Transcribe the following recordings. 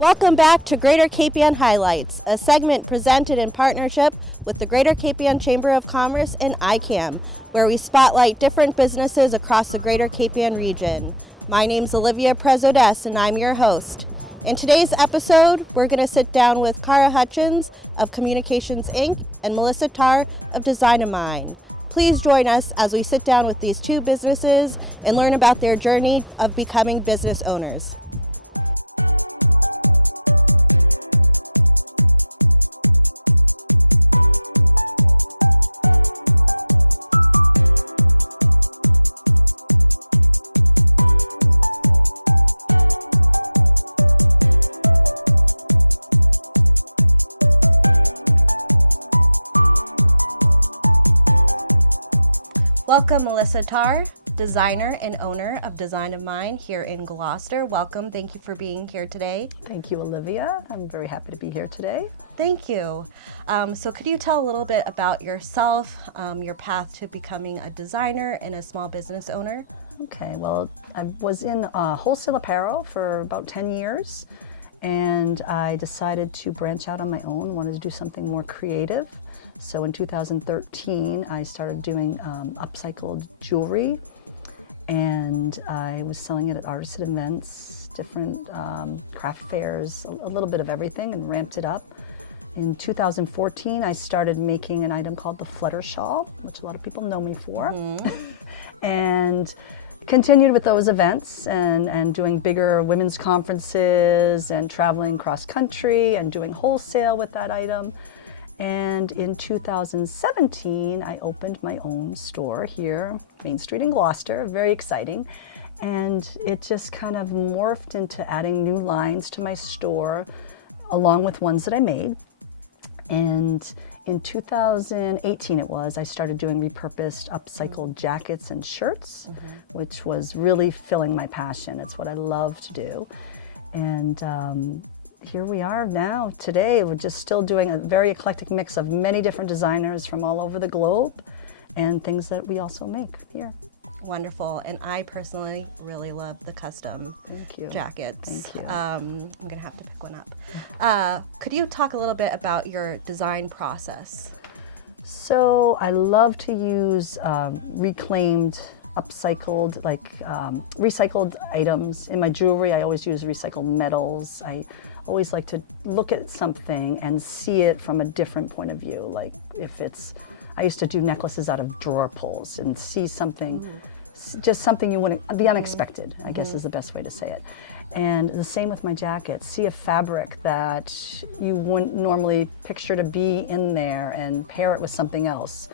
Welcome back to Greater Cape Ann Highlights, a segment presented in partnership with the Greater Cape Ann Chamber of Commerce and ICAM, where we spotlight different businesses across the Greater Cape Ann region. My name's Olivia Prezodes, and I'm your host. In today's episode, we're going to sit down with Cara Hutchins of Communications Inc. and Melissa Tarr of Design of Mind. Please join us as we sit down with these two businesses and learn about their journey of becoming business owners. Welcome, Melissa Tarr, designer and owner of Design of Mind here in Gloucester. Welcome. Thank you for being here today. Thank you, Olivia. I'm very happy to be here today. Thank you. So could you tell a little bit about yourself, your path to becoming a designer and a small business owner? Okay, well, I was in wholesale apparel for about 10 years, and I decided to branch out on my own, wanted to do something more creative. So in 2013, I started doing upcycled jewelry, and I was selling it at artisan events, different craft fairs, a little bit of everything, and ramped it up. In 2014, I started making an item called the Flutter Shawl, which a lot of people know me for, and continued with those events and doing bigger women's conferences and traveling cross country and doing wholesale with that item. And in 2017, I opened my own store here, Main Street in Gloucester, very exciting. And it just kind of morphed into adding new lines to my store, along with ones that I made. And in 2018 I started doing repurposed, upcycled jackets and shirts, which was really filling my passion. It's what I love to do. And here we are now. Today, we're just still doing a very eclectic mix of many different designers from all over the globe and things that we also make here. Wonderful. And I personally really love the custom jackets. Thank you. I'm going to have to pick one up. Could you talk a little bit about your design process? So I love to use reclaimed, upcycled, recycled items. In my jewelry, I always use recycled metals. I always like to look at something and see it from a different point of view. Like I used to do necklaces out of drawer pulls and see something, just something you wouldn't, the unexpected, I guess is the best way to say it. And the same with my jackets. See a fabric that you wouldn't normally picture to be in there and pair it with something else.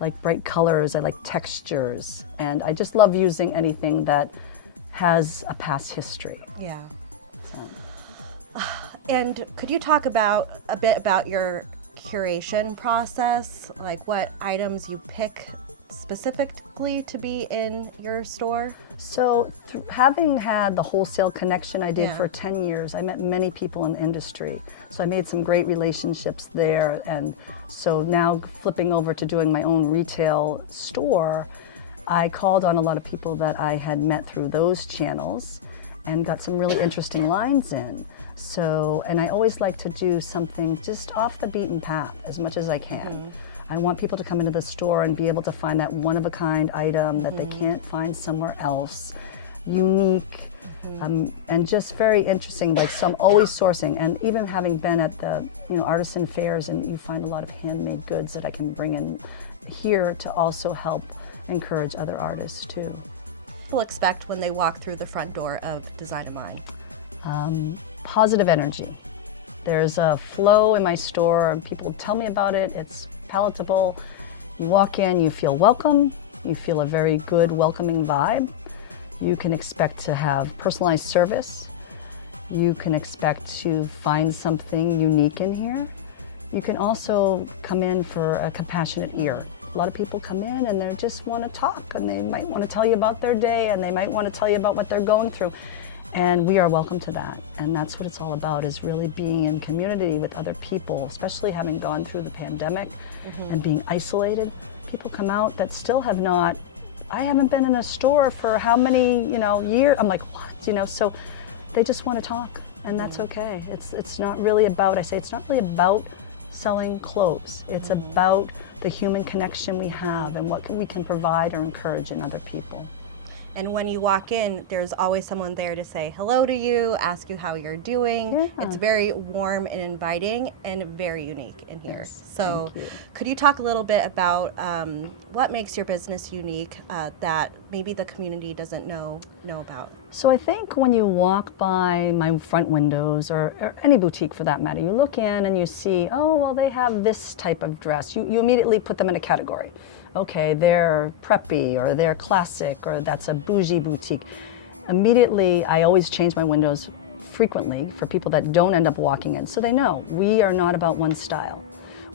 Like bright colors, I like textures, and I just love using anything that has a past history. Yeah. So. And could you talk a bit about your curation process, like what items you pick specifically to be in your store? So having had the wholesale connection I did for 10 years, I met many people in the industry. So I made some great relationships there. And so now flipping over to doing my own retail store, I called on a lot of people that I had met through those channels and got some really interesting lines in. So, and I always like to do something just off the beaten path as much as I can. I want people to come into the store and be able to find that one-of-a-kind item that they can't find somewhere else, unique, and just very interesting. So I'm always sourcing, and even having been at the artisan fairs, and you find a lot of handmade goods that I can bring in here to also help encourage other artists too. People expect when they walk through the front door of Design of Mind? Positive energy. There's a flow in my store. People tell me about it. It's palatable. You walk in, you feel welcome. You feel a very good, welcoming vibe. You can expect to have personalized service. You can expect to find something unique in here. You can also come in for a compassionate ear. A lot of people come in and they just want to talk, and they might want to tell you about their day, and they might want to tell you about what they're going through. And we are welcome to that. And that's what it's all about, is really being in community with other people, especially having gone through the pandemic and being isolated. People come out that still have not, I haven't been in a store for how many, years. I'm like, what? So they just want to talk and that's okay. It's not really about, I say, it's not really about selling clothes. It's about the human connection we have and what we can provide or encourage in other people. And when you walk in, there's always someone there to say hello to you, ask you how you're doing. Yeah. It's very warm and inviting and very unique in here. Yes, So thank you. could you talk a little bit about what makes your business unique that maybe the community doesn't know about? So I think when you walk by my front windows or any boutique for that matter, you look in and you see, oh, well, they have this type of dress. You immediately put them in a category. Okay, they're preppy or they're classic or that's a bougie boutique. Immediately, I always change my windows frequently for people that don't end up walking in. So they know we are not about one style.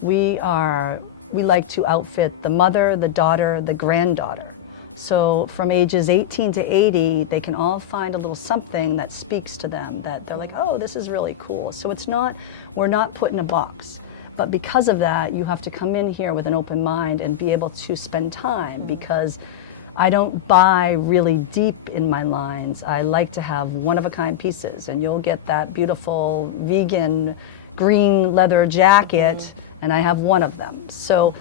We like to outfit the mother, the daughter, the granddaughter. So from ages 18 to 80, they can all find a little something that speaks to them, that they're like, oh, this is really cool. So we're not put in a box. But because of that, you have to come in here with an open mind and be able to spend time, because I don't buy really deep in my lines. I like to have one-of-a-kind pieces, and you'll get that beautiful vegan green leather jacket, and I have one of them. So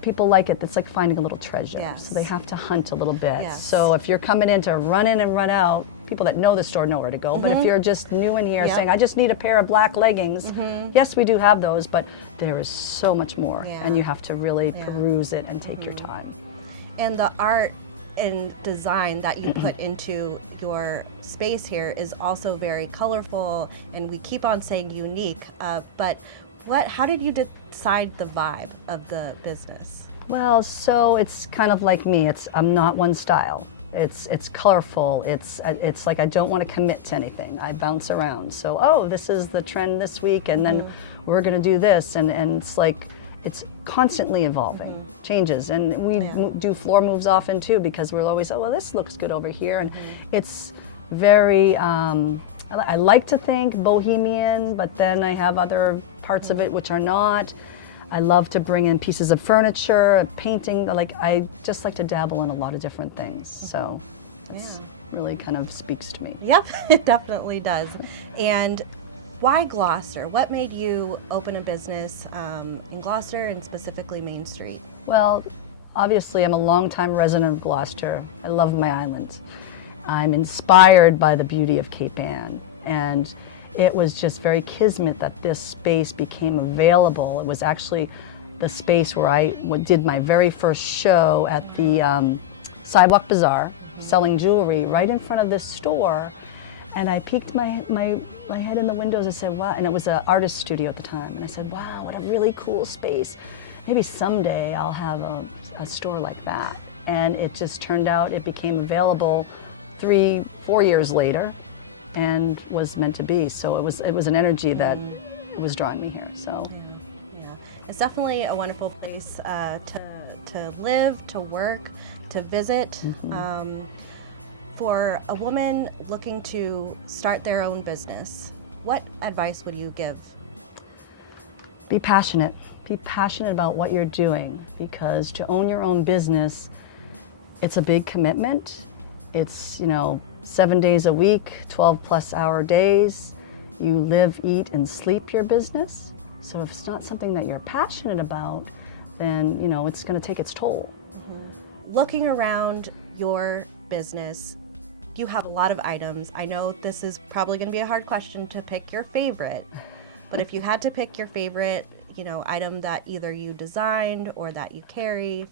people like it. It's like finding a little treasure. Yes. So they have to hunt a little bit. Yes. So if you're coming in to run in and run out, people that know the store know where to go. But if you're just new in here saying, I just need a pair of black leggings, yes, we do have those, but there is so much more. And you have to really peruse it and take your time. And the art and design that you put into your space here is also very colorful, and we keep on saying unique, but how did you decide the vibe of the business? Well, so it's kind of like me. I'm not one style. It's colorful. It's like I don't want to commit to anything. I bounce around. So, oh, this is the trend this week, and then we're going to do this, and it's like it's constantly evolving, changes, and we do floor moves often too, because we're always, oh, well, this looks good over here, and it's very. I like to think bohemian, but then I have other parts of it which are not. I love to bring in pieces of furniture, painting. Like I just like to dabble in a lot of different things. So that's really kind of speaks to me. Yep, it definitely does. And why Gloucester? What made you open a business in Gloucester and specifically Main Street? Well, obviously I'm a longtime resident of Gloucester. I love my island. I'm inspired by the beauty of Cape Ann, and it was just very kismet that this space became available. It was actually the space where I did my very first show at the Sidewalk Bazaar, selling jewelry right in front of this store. And I peeked my head in the windows and said, wow, and it was an artist studio at the time. And I said, wow, what a really cool space. Maybe someday I'll have a store like that. And it just turned out it became available 3-4 years later, and was meant to be. So it was an energy that was drawing me here. So yeah, it's definitely a wonderful place to live, to work, to visit. For a woman looking to start their own business, what advice would you give? Be passionate. Be passionate about what you're doing, because to own your own business, it's a big commitment. It's 7 days a week, 12+ hour days. You live, eat, and sleep your business. So if it's not something that you're passionate about, then it's going to take its toll. Looking around your business, you have a lot of items. I know this is probably going to be a hard question to pick your favorite, but if you had to pick your favorite, item that either you designed or that you carry.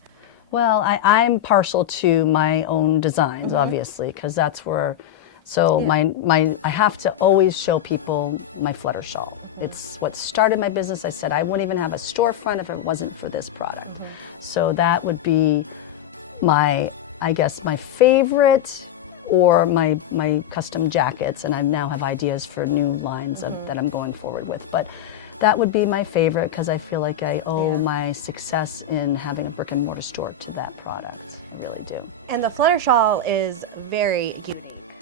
Well, I'm partial to my own designs, obviously, because that's where. So I have to always show people my flutter shawl. It's what started my business. I said I wouldn't even have a storefront if it wasn't for this product. So that would be my favorite, or my custom jackets. And I now have ideas for new lines that I'm going forward with. But that would be my favorite, because I feel like I owe my success in having a brick and mortar store to that product. I really do. And the flutter shawl is very unique.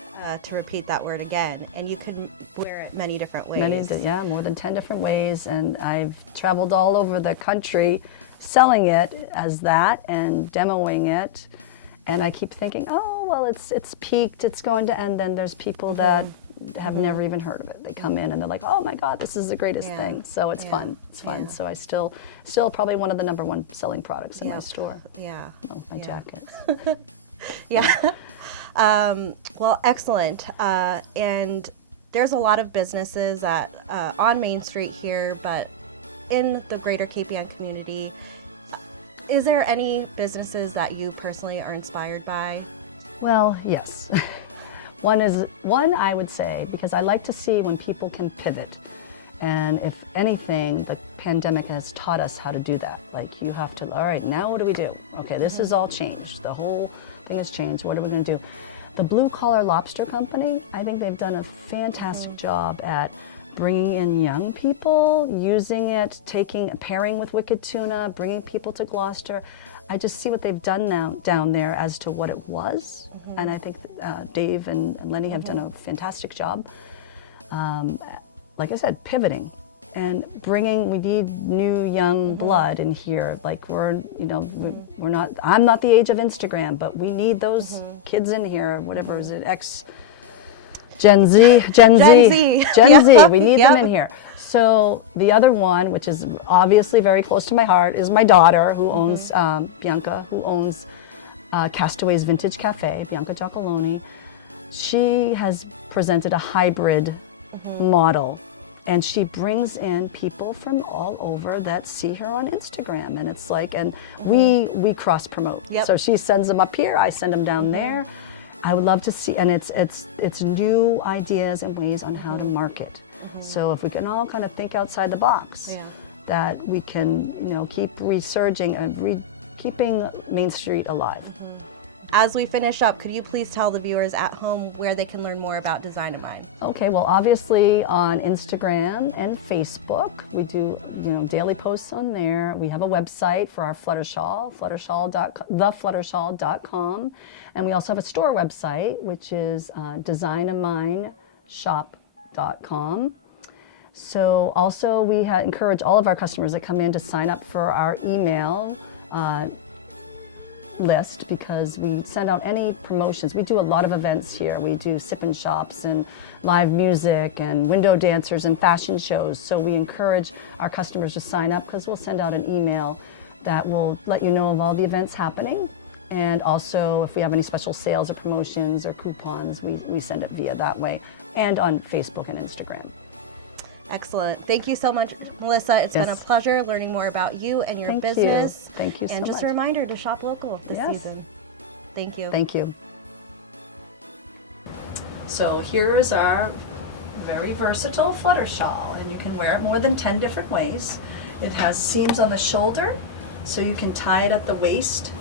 To repeat that word again, and you can wear it many different ways. More than 10 different ways, and I've traveled all over the country selling it as that and demoing it, and I keep thinking, oh, well, it's peaked, it's going to end. Then there's people that have never even heard of it. They come in and they're like, oh my God, this is the greatest thing. So it's fun. It's fun. Yeah. So I still probably one of the #1 selling products in my store. Yeah. Oh, my jackets. Yeah. Well, excellent. And there's a lot of businesses that on Main Street here, but in the greater KPN community, is there any businesses that you personally are inspired by? Well, yes. One I would say, because I like to see when people can pivot. And if anything, the pandemic has taught us how to do that. Like you have to, all right, now what do we do? Okay, this is all changed. The whole thing has changed. What are we going to do? The Blue Collar Lobster Company, I think they've done a fantastic job at bringing in young people, using it, pairing with Wicked Tuna, bringing people to Gloucester. I just see what they've done now down there as to what it was. And I think Dave and Lenny have done a fantastic job. Like I said, pivoting and we need new young blood in here. Like we're not, I'm not the age of Instagram, but we need those kids in here, whatever is it, Gen Z. Gen Z. We need them in here. So the other one, which is obviously very close to my heart, is my daughter who owns, Bianca, who owns Castaways Vintage Cafe, Bianca Giacalone. She has presented a hybrid model, and she brings in people from all over that see her on Instagram, and it's like, and we cross promote. So she sends them up here, I send them down there. I would love to see, and it's new ideas and ways on how to market. So if we can all kind of think outside the box, that we can keep resurging and keeping Main Street alive. As we finish up, could you please tell the viewers at home where they can learn more about Design of Mine? Okay, well, obviously on Instagram and Facebook, we do daily posts on there. We have a website for our Flutter Shawl, thefluttershawl.com, and we also have a store website, which is designofmineshop.com. So also we encourage all of our customers that come in to sign up for our email list, because we send out any promotions. We do a lot of events here. We do sip-in shops and live music and window dancers and fashion shows. So we encourage our customers to sign up, because we'll send out an email that will let you know of all the events happening. And also if we have any special sales or promotions or coupons, we send it via that way, and on Facebook and Instagram. Excellent. Thank you so much, Melissa. It's been a pleasure learning more about you and your business. Thank you so much. And just a reminder to shop local this season. Thank you. Thank you. So here is our very versatile flutter shawl, and you can wear it more than 10 different ways. It has seams on the shoulder, so you can tie it at the waist.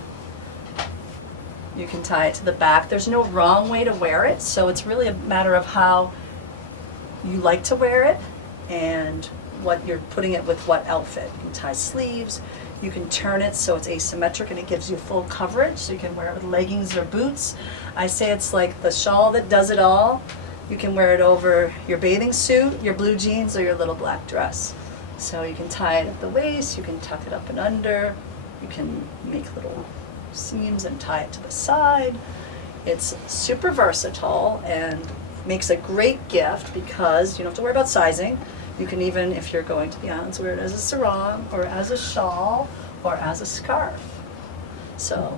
You can tie it to the back. There's no wrong way to wear it, so it's really a matter of how you like to wear it and what you're putting it with what outfit. You can tie sleeves, you can turn it so it's asymmetric and it gives you full coverage, so you can wear it with leggings or boots. I say it's like the shawl that does it all. You can wear it over your bathing suit, your blue jeans, or your little black dress. So you can tie it at the waist, you can tuck it up and under, you can make little seams and tie it to the side. It's super versatile and makes a great gift, because you don't have to worry about sizing. You can even, if you're going to the islands, wear it as a sarong or as a shawl or as a scarf. So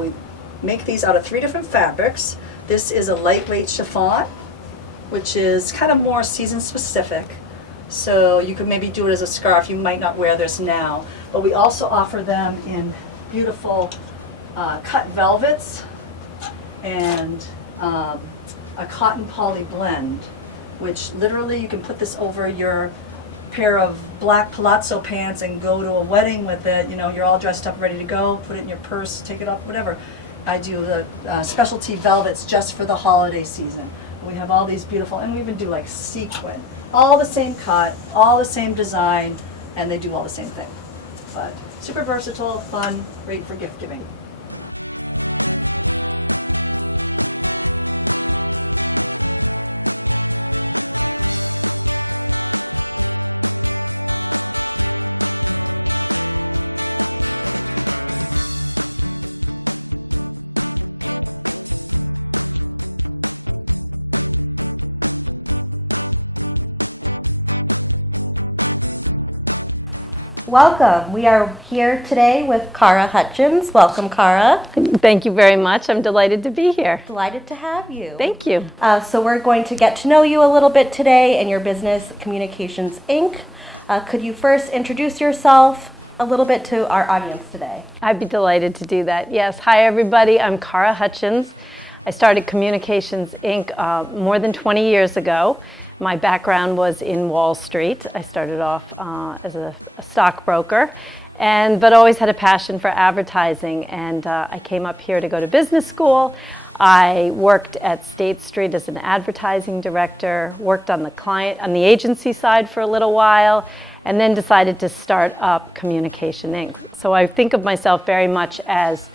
we make these out of 3 different fabrics. This is a lightweight chiffon, which is kind of more season specific. So you could maybe do it as a scarf. You might not wear this now, but we also offer them in beautiful cut velvets and a cotton poly blend, which literally you can put this over your pair of black palazzo pants and go to a wedding with it. You're all dressed up, ready to go, put it in your purse, take it off, whatever. I do the specialty velvets just for the holiday season. We have all these beautiful, and we even do like sequin, all the same cut, all the same design, and they do all the same thing. But super versatile, fun, great for gift giving. Welcome. We are here today with Cara Hutchins. Welcome, Cara. Thank you very much. I'm delighted to be here. Delighted to have you. Thank you. So we're going to get to know you a little bit today and your business, Communications Inc. Could you first introduce yourself a little bit to our audience today? I'd be delighted to do that. Yes. Hi, everybody. I'm Cara Hutchins. I started Communications Inc. More than 20 years ago. My background was in Wall Street. I started off as a stockbroker, but always had a passion for advertising. And I came up here to go to business school. I worked at State Street as an advertising director, worked on the agency side for a little while, and then decided to start up Communication Inc. So I think of myself very much as,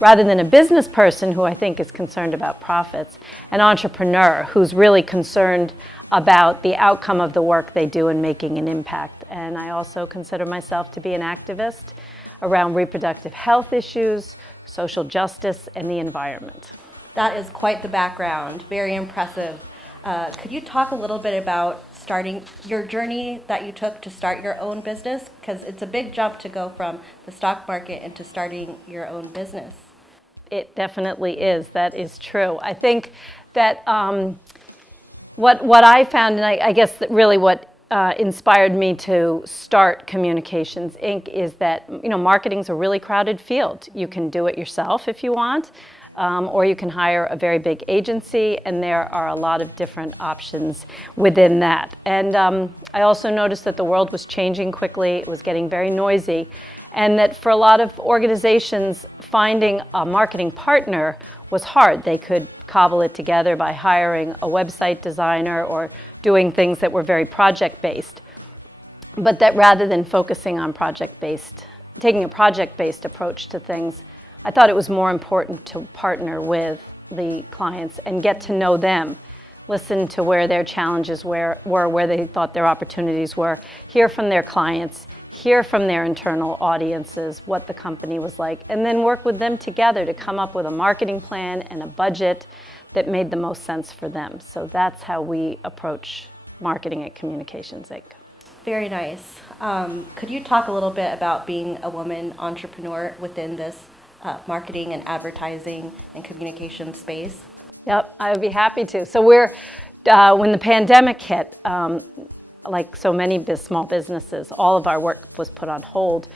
rather than a business person who I think is concerned about profits, an entrepreneur who's really concerned about the outcome of the work they do and making an impact. And I also consider myself to be an activist around reproductive health issues, social justice, and the environment. That is quite the background. Very impressive. Could you talk a little bit about starting your journey that you took to start your own business? Because it's a big jump to go from the stock market into starting your own business. It definitely is. That is true. I think that what I found, and I guess that really what inspired me to start Communications Inc. is that marketing's a really crowded field. You can do it yourself if you want. Or you can hire a very big agency, and there are a lot of different options within that. And I also noticed that the world was changing quickly, it was getting very noisy, and that for a lot of organizations, finding a marketing partner was hard. They could cobble it together by hiring a website designer or doing things that were very project-based. But that rather than focusing on taking a project-based approach to things, I thought it was more important to partner with the clients and get to know them, listen to where their challenges were, where they thought their opportunities were, hear from their clients, hear from their internal audiences, what the company was like, and then work with them together to come up with a marketing plan and a budget that made the most sense for them. So that's how we approach marketing at Communications Inc. Very nice. Could you talk a little bit about being a woman entrepreneur within this marketing and advertising and communication space? Yep, I would be happy to. So when the pandemic hit, like so many small businesses, all of our work was put on hold.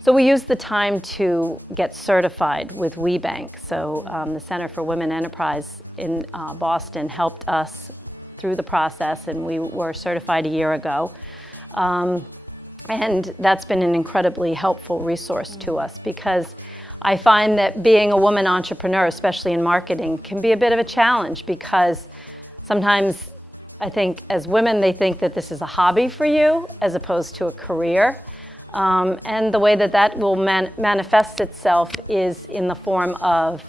So we used the time to get certified with WeBank. So the Center for Women Enterprise in Boston helped us through the process, and we were certified a year ago. And that's been an incredibly helpful resource to us, because I find that being a woman entrepreneur, especially in marketing, can be a bit of a challenge, because sometimes I think as women, they think that this is a hobby for you as opposed to a career. And the way that will manifest itself is in the form of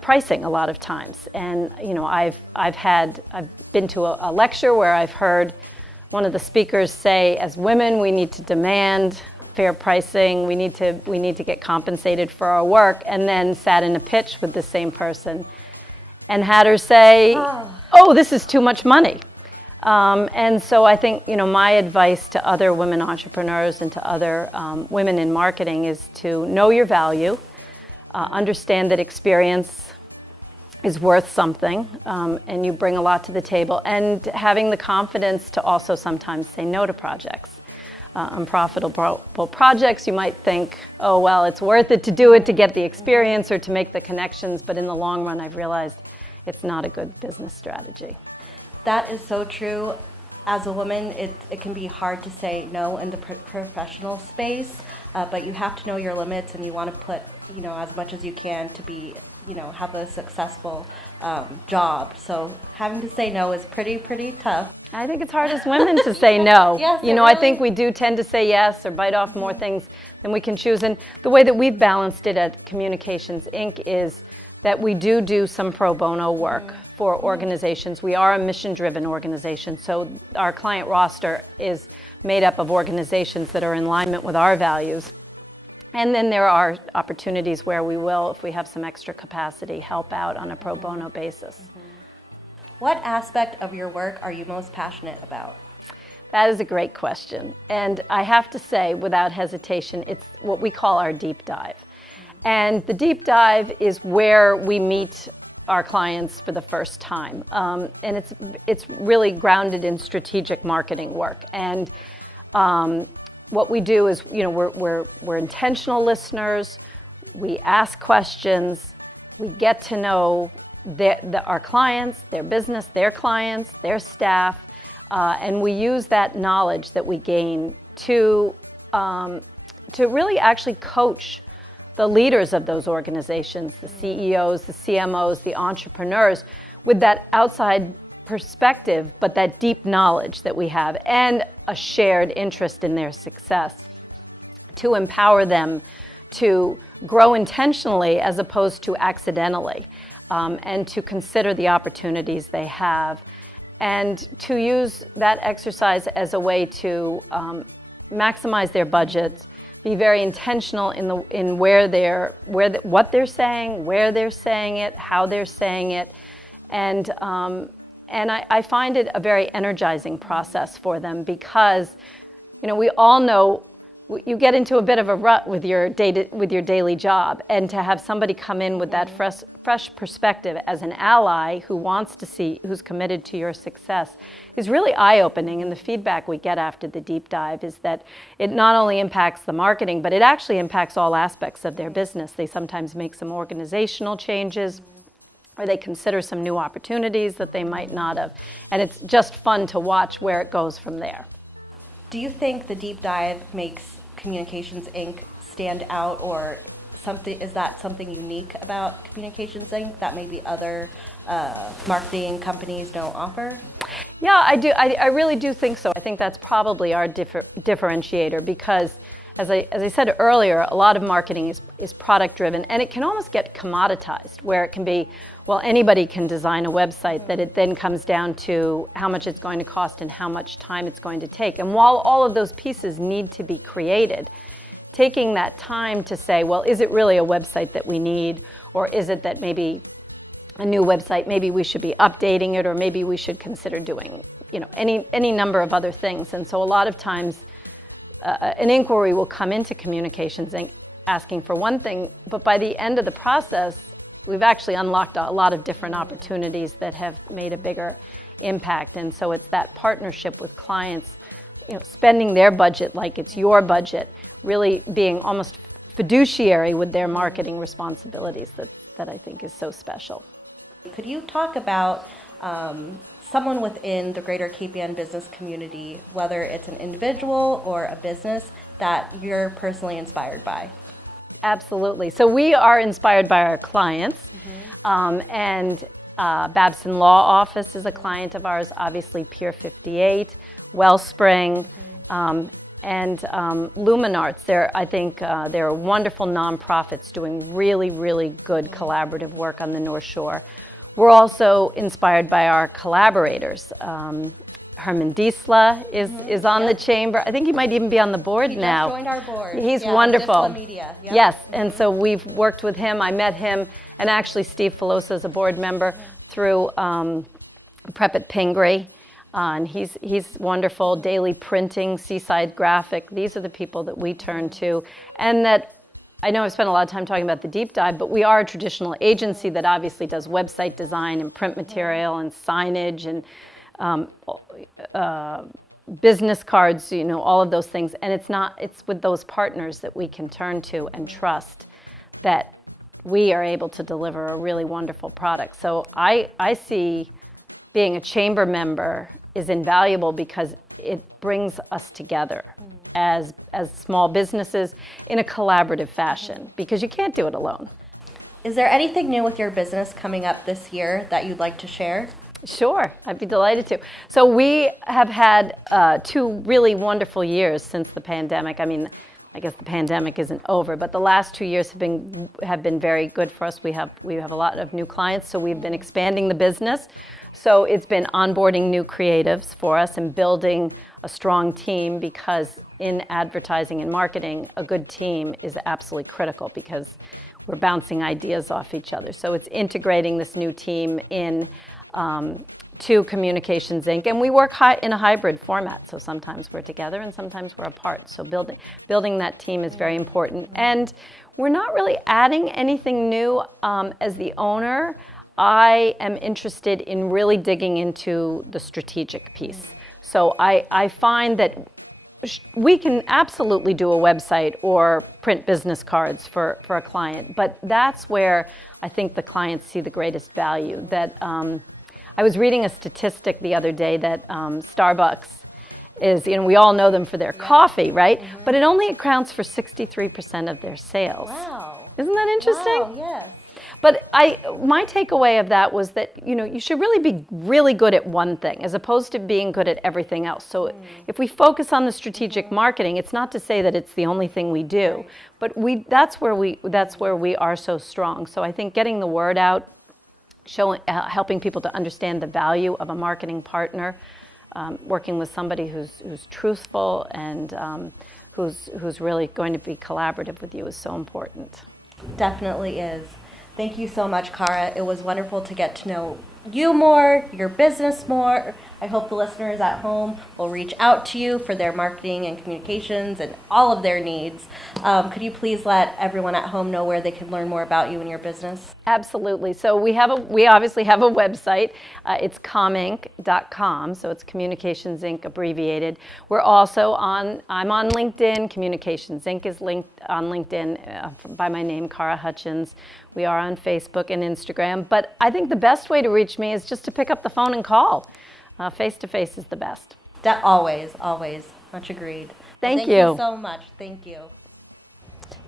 pricing a lot of times. And I've been to a lecture where I've heard one of the speakers say, as women, we need to demand fair pricing, we need to get compensated for our work, and then sat in a pitch with the same person and had her say, oh, this is too much money. And so I think, my advice to other women entrepreneurs and to other women in marketing is to know your value, understand that experience is worth something, and you bring a lot to the table, and having the confidence to also sometimes say no to projects. Unprofitable projects, you might think, oh, well, it's worth it to do it to get the experience or to make the connections, but in the long run, I've realized it's not a good business strategy. That is so true. As a woman, it can be hard to say no in the professional space, but you have to know your limits, and you want to put, as much as you can to be, have a successful job. So having to say no is pretty tough. I think it's hard as women to say no. Yes, I think we do tend to say yes or bite off more things than we can choose. And the way that we've balanced it at Communications Inc. is that we do some pro bono work for organizations. We are a mission-driven organization, so our client roster is made up of organizations that are in alignment with our values. And then there are opportunities where we will, if we have some extra capacity, help out on a pro bono basis. What aspect of your work are you most passionate about? That is a great question. And I have to say, without hesitation, it's what we call our deep dive. And the deep dive is where we meet our clients for the first time. And it's really grounded in strategic marketing work. And what we do is, we're intentional listeners. We ask questions. We get to know our clients, their business, their clients, their staff. And we use that knowledge that we gain to really actually coach the leaders of those organizations, the CEOs, the CMOs, the entrepreneurs, with that outside perspective, but that deep knowledge that we have and a shared interest in their success, to empower them to grow intentionally as opposed to accidentally, and to consider the opportunities they have, and to use that exercise as a way to maximize their budgets, be very intentional in what they're saying, where they're saying it, how they're saying it, and I find it a very energizing process for them, because we all know you get into a bit of a rut with your daily job, and to have somebody come in with that fresh perspective as an ally who's committed to your success is really eye-opening. And the feedback we get after the deep dive is that it not only impacts the marketing, but it actually impacts all aspects of their business. They sometimes make some organizational changes, or they consider some new opportunities that they might not have. And it's just fun to watch where it goes from there. Do you think the deep dive makes Communications Inc. stand out, or is that something unique about Communications Inc. that maybe other marketing companies don't offer? Yeah, I do. I really do think so. I think that's probably our differentiator, because as I said earlier, a lot of marketing is product driven, and it can almost get commoditized, where it can be, well, anybody can design a website, that it then comes down to how much it's going to cost and how much time it's going to take. And while all of those pieces need to be created, taking that time to say, well, is it really a website that we need, or is it that maybe a new website, maybe we should be updating it, or maybe we should consider doing, any number of other things. And so a lot of times an inquiry will come into Communications Inc. asking for one thing, but by the end of the process, we've actually unlocked a lot of different opportunities that have made a bigger impact. And so it's that partnership with clients, spending their budget like it's your budget, really being almost fiduciary with their marketing responsibilities, that I think is so special. Could you talk about someone within the greater KPN business community, whether it's an individual or a business, that you're personally inspired by? Absolutely. So we are inspired by our clients, and Babson Law Office is a client of ours, obviously Pier 58, Wellspring, and Luminarts. They're wonderful nonprofits doing really, really good collaborative work on the North Shore. We're also inspired by our collaborators. Herman Diesla is on the chamber. I think he might even be on the board now. He just joined our board. He's wonderful. Diesla Media. Yep. Yes, and so we've worked with him. I met him, and actually Steve Filosa is a board member through Prep at Pingree. And he's wonderful. Daily Printing, Seaside Graphic. These are the people that we turn to, and that I know I've spent a lot of time talking about the deep dive, but we are a traditional agency that obviously does website design and print material and signage and business cards, all of those things. And it's with those partners that we can turn to and trust that we are able to deliver a really wonderful product. So I see being a chamber member is invaluable, because it brings us together as small businesses in a collaborative fashion, because you can't do it alone. Is there anything new with your business coming up this year that you'd like to share? Sure, I'd be delighted to. So we have had 2 really wonderful years since the pandemic. I mean, I guess the pandemic isn't over, but the last 2 years have been very good for us. We have a lot of new clients, so we've been expanding the business. So it's been onboarding new creatives for us and building a strong team, because in advertising and marketing, a good team is absolutely critical, because we're bouncing ideas off each other. So it's integrating this new team in to Communications Inc. And we work in a hybrid format. So sometimes we're together and sometimes we're apart. So building that team is very important. And we're not really adding anything new. As the owner, I am interested in really digging into the strategic piece. So I find that we can absolutely do a website or print business cards for a client, but that's where I think the clients see the greatest value. That I was reading a statistic the other day that Starbucks is, we all know them for their coffee, right? But it only accounts for 63% of their sales. Wow. Isn't that interesting? Wow, yes. But my takeaway of that was that, you should really be really good at one thing as opposed to being good at everything else. So if we focus on the strategic marketing, it's not to say that it's the only thing we do, but that's where we are so strong. So I think getting the word out, helping people to understand the value of a marketing partner, working with somebody who's truthful and who's really going to be collaborative with you is so important. Definitely is. Thank you so much, Cara. It was wonderful to get to know you more, your business more. I hope the listeners at home will reach out to you for their marketing and communications and all of their needs. Could you please let everyone at home know where they can learn more about you and your business? Absolutely. So we obviously have a website. It's cominc.com. So it's Communications Inc. abbreviated. We're also I'm on LinkedIn. Communications Inc. is linked on LinkedIn by my name, Cara Hutchins. We are on Facebook and Instagram. But I think the best way to reach me is just to pick up the phone and call. Face-to-face is the best. Always. Much agreed. Thank you. you So much. Thank you.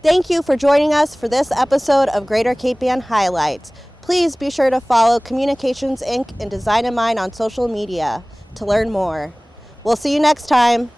Thank you for joining us for this episode of Greater Cape Ann Highlights. Please be sure to follow Communications Inc. and Design in Mind on social media to learn more. We'll see you next time.